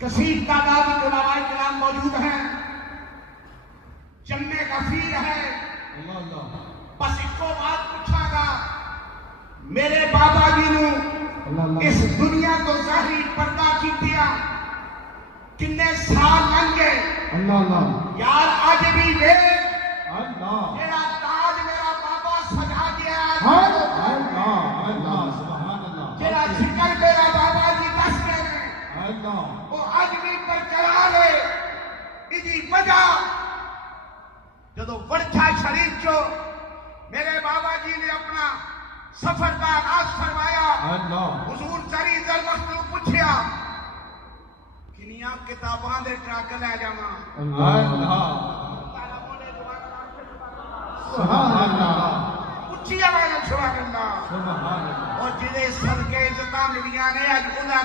کثیر تعداد میں علماء کرام موجود ہیں، جمع غفیر ہے۔ اللہ اللہ بس ایک کو بات پوچھا گا، میرے بابا جی نو اس دنیا تو ظاہری پردہ کی دیا کنے سال لنگ گئے۔ اللہ اللہ یار آج بھی دیکھ اللہ میرا تاج میرا بابا سجا گیا ہے، اللہ اللہ سبحان اللہ جڑا شکل میرا بابا جی دس گئے ہیں اللہ وہ آج بھی برقرار ہے۔ اس وجہ جدو ورچا شریف چو میرے بابا جی نے اپنا سفر کا آغاز فرمایا، اللہ حضور چری دل وقت نو پوچھیا کنیاں کتاباں دے ٹرک لے جاواں؟ اللہ سبحان اللہ اچھی آواز سبحان اللہ۔ سبحان اللہ اور جہے صدقے عزتاں ملیاں نے اج انہاں